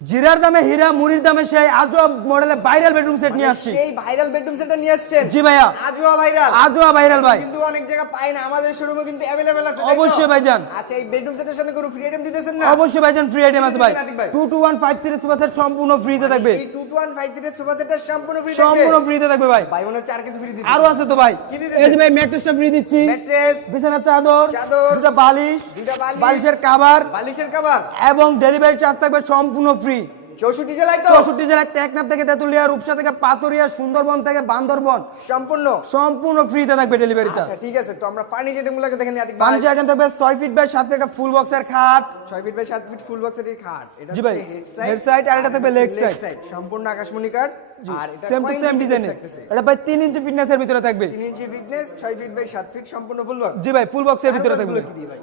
জিরার দামে হীরা, মুড়ির দামে সেই আজব মডেলের ভাইরাল বেডরুম সেট নিয়ে আসছি। সেই ভাইরাল বেডরুম সেটটা নিয়ে আসছেন? জি ভাইয়া, আজওয়া ভাইরাল। আজওয়া ভাইরাল ভাই, কিন্তু অনেক জায়গা পাই না, আমাদের শোরুমে কিন্তু अवेलेबल আছে। অবশ্যই ভাইজান। আচ্ছা, এই বেডরুম সেটের সাথে কোনো ফ্রি আইটেম দিতেছেন না? অবশ্যই ভাইজান, ফ্রি আইটেম আছে ভাই। 2215 সিরিজ সুপার সেট সম্পূর্ণ ফ্রিতে থাকবে। এই 2153 সুপার সেটটা সম্পূর্ণ ফ্রি থাকবে? সম্পূর্ণ ফ্রিতে থাকবে ভাই। ভাই মনে হচ্ছে আর কিছু ফ্রি দিতে। আরো আছে তো ভাই, কি দিতেছেন? এই যে ভাই ম্যাট্রেসটা ফ্রি দিচ্ছি, ম্যাট্রেস, বিছানার চাদর, দুটো বালিশ, বালিশের কভার, বালিশের কভার এবং ডেলিভারি চার্জ থাকবে সম্পূর্ণ ফ্রি। 64 জেলায় তো? 64 জেলায়, টেকনাফ থেকে তেতুলিয়া, রূপসা থেকে পাতুরিয়া, সুন্দরবন থেকে বান্দরবন, সম্পূর্ণ ফ্রিতে থাকবে ডেলিভারি চার্জ। আচ্ছা ঠিক আছে, তো আমরা ফার্নিচার আইটেমগুলোকে দেখেন। ফার্নিচার আইটেম থাকবে 6 ফিট বাই 7 ফিট একটা ফুল বক্সের খাট, 6 ফিট বাই 7 ফিট ফুল বক্সের এই খাট। এটা জি ভাই, হেড সাইড আর এটা থাকবে লেগ সাইড, সম্পূর্ণ আকাশমণি কাট। আর এটা সেম টু সেম ডিজাইনের। এটা ভাই 3 ইঞ্চি ফিটনেসের ভিতরে থাকবে, 3 ইঞ্চি ফিটনেস, 6 ফিট বাই 7 ফিট সম্পূর্ণ ফুল বক্স। জি ভাই, ফুল বক্সের ভিতরে থাকবে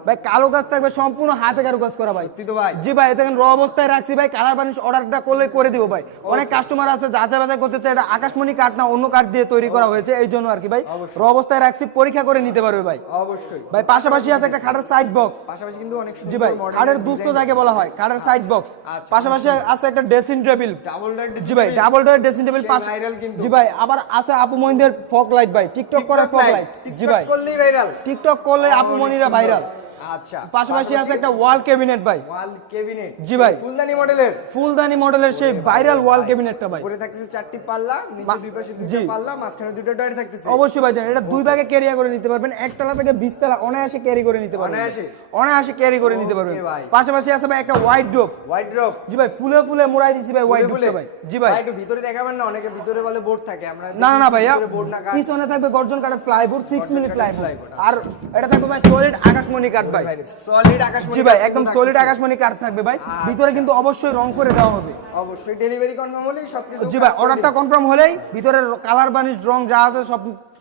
ভাই। কালো কাজ থাকবে, সম্পূর্ণ হাতে কারু কাজ করা ভাই। সত্যি তো ভাই? জি ভাই, এটা র অবস্থায় রাখছি ভাই, কালার বানিশ অর্ডারটা করলে করে দিব ভাই। অনেক কাস্টমার আছে যাচাই বাছাই করতে চায় এটা আকাশমণি কাঠ না অন্য কাঠ দিয়ে তৈরি করা হয়েছে, এই জন্য আর কি ভাই র অবস্থায় রাখছি, পরীক্ষা করে নিতে পারবে ভাই। অবশ্যই ভাই পাশাপাশি আছে একটা খাটের সাইড বক্স, পাশাপাশি কিন্তু অনেক জি সুন্দর ভাই, মডেল খাটের দুস্থ যাকে বলা হয়, খাটের সাইড বক্স। পাশাপাশি আছে একটা ড্রেসিং টেবিল, ডাবল ডোর। জি ভাই, double door dressing table. Viral কিন্তু। জি ভাই, আবার আছে আপু মনিদের ফগ লাইট ভাই, টিকটক করে ফগ লাইট। জি ভাই, করলেই ভাইরাল, টিকটক করলে আপু মনিরা ভাইরাল। আচ্ছা, পাশাপাশি আছে একটা ওয়াল ক্যাবিনেট ভাই, ওয়াল ক্যাবিনেট। জি ভাই, ফুলদানি মডেলের, ফুলদানি মডেলের সেই ভাইরাল ওয়াল ক্যাবিনেটটা ভাই। উপরে থাকতেছে 4টি পাল্লা, নিচে দুই পাশে দুটো পাল্লা, মাঝখানে দুটো ডয়ার থাকতেছে। অবশ্যই ভাই জানেন, এটা দুই ভাগে ক্যারি করে নিতে পারবেন, একতলা থেকে 20 তলা অনায়াসে ক্যারি করে নিতে পারবেন, অনায়াসে ক্যারি করে নিতে পারবেন। পাশাপাশি আছে ভাই একটা ওয়াইড ড্রপ, জি ভাই, ফুলে ফুলে মোড়াই দিছি ভাই ওয়াইড ড্রপটা ভাই। জি ভাই, একটু ভিতরে দেখাবেন না, অনেকে ভিতরে বলে বোর্ড থাকে, আমরা না না ভাইয়া, বোর্ড না, পিছনে থাকবে গর্জন কাঠের প্লাইবোর্ড, 6 মিলি প্লাইবোর্ড, আর এটা থাকবে ভাই সলিড আকাশমণি কাঠ ভাই, সলিড আকাশমণি। জি ভাই, একদম সলিড আকাশমণি কাঠ থাকবে ভাই। ভিতরে কিন্তু অবশ্যই রং করে দেওয়া হবে, অবশ্যই ডেলিভারি কনফার্ম হলেই সবকিছু। জি ভাই, অর্ডারটা কনফার্ম হলেই ভিতরের কালার বানিশ রং যা আছে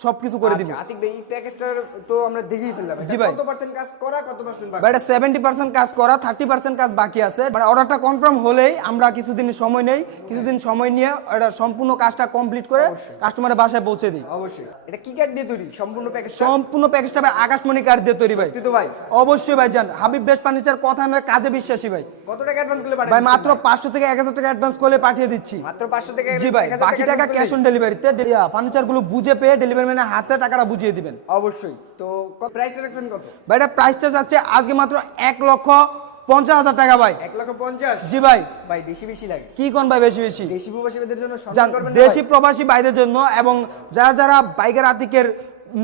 সবকিছু করে দিবেন। আতিক ভাই, এই প্যাকেজটার তো আমরা দেখেই ফেললাম, জি ভাই, কত পার্সেন্ট কাজ করা, কত পার্সেন্ট বাকি? ভাই এটা 70% কাজ করা, 30% কাজ বাকি আছে। মানে অর্ডারটা কনফার্ম হলেই আমরা কিছুদিন সময় নেই, কিছুদিন সময় নিয়ে এটা সম্পূর্ণ কাজটা কমপ্লিট করে কাস্টমারের বাসায় পৌঁছে দিই। অবশ্যই। এটা কি কাঠ দিয়ে তৈরি সম্পূর্ণ প্যাকেজ? সম্পূর্ণ প্যাকেজটা ভাই আকাশমণি কাঠ দিয়ে তৈরি ভাই। সত্যি তো ভাই? অবশ্যই ভাই জান, হাবিব বেস্ট ফার্নিচার কথা নয় কাজে বিশ্বাসী ভাই। কত টাকা অ্যাডভান্স করলে পাঠাবেন? ভাই মাত্র 500 থেকে 1000 টাকা অ্যাডভান্স করলে পাঠিয়ে দিচ্ছি। মাত্র 500 টাকা? জি ভাই, বাকি টাকা ক্যাশ অন ডেলিভারিতে। ফার্নিচার গুলো বুঝে পেয়ে ডেলিভারি ম্যানের হাতে টাকাটা বুঝিয়ে দিবেন। অবশ্যই। তো প্রাইস রাখছেন কত? ভাই এটা প্রাইসটা যাচ্ছে আজকে মাত্র 1,50,000 টাকা ভাই। 1,50,000? জি ভাই। ভাই বেশি বেশি লাগে। কি কোন ভাই বেশি বেশি? দেশি প্রবাসীদের জন্য জান, সম্মান করবেন না দেশি ভাই? প্রবাসী ভাইদের জন্য, এবং যারা যারা বাইকের আতিকের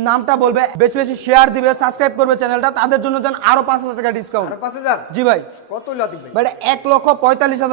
নামটা বলবে, বেশি বেশি শেয়ার দিবে, সাবস্ক্রাইব করবে চ্যানেলটা, তাদের জন্য যেন আরো 5,000 টাকা ডিসকাউন্ট। আরো 5,000? জি ভাই। কত হলো আতিক ভাই? ভাই 1,45,000